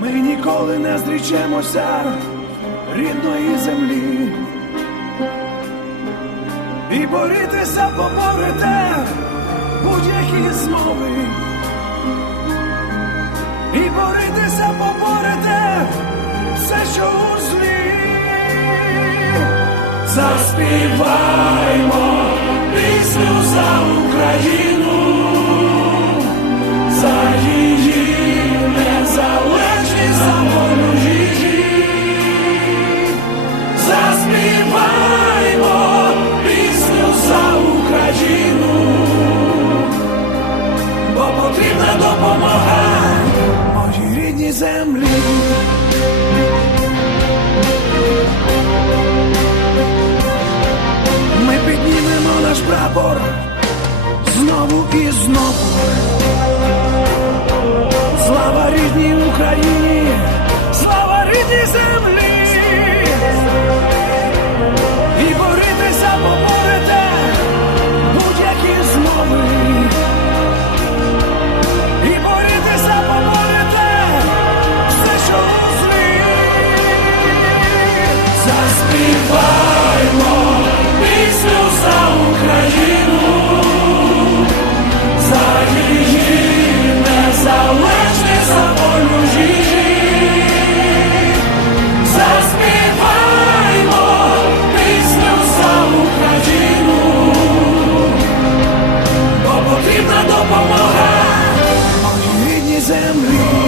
ми ніколи не зрічемося рідної землі. І борітися поборете будь-які змови. І борітися поборете все, що у злі. Заспіваймо пісню за Україну, заспіваймо пісню за Україну, бо потрібна допомога моїй рідній землі. Ми піднімемо наш прапор знову і знову. Слава рідній Україні! Співаємо пісню за Україну, за її незалежне за волю заспіваємо пісню за Україну, бо потрібна допомога. Моїй рідній землі.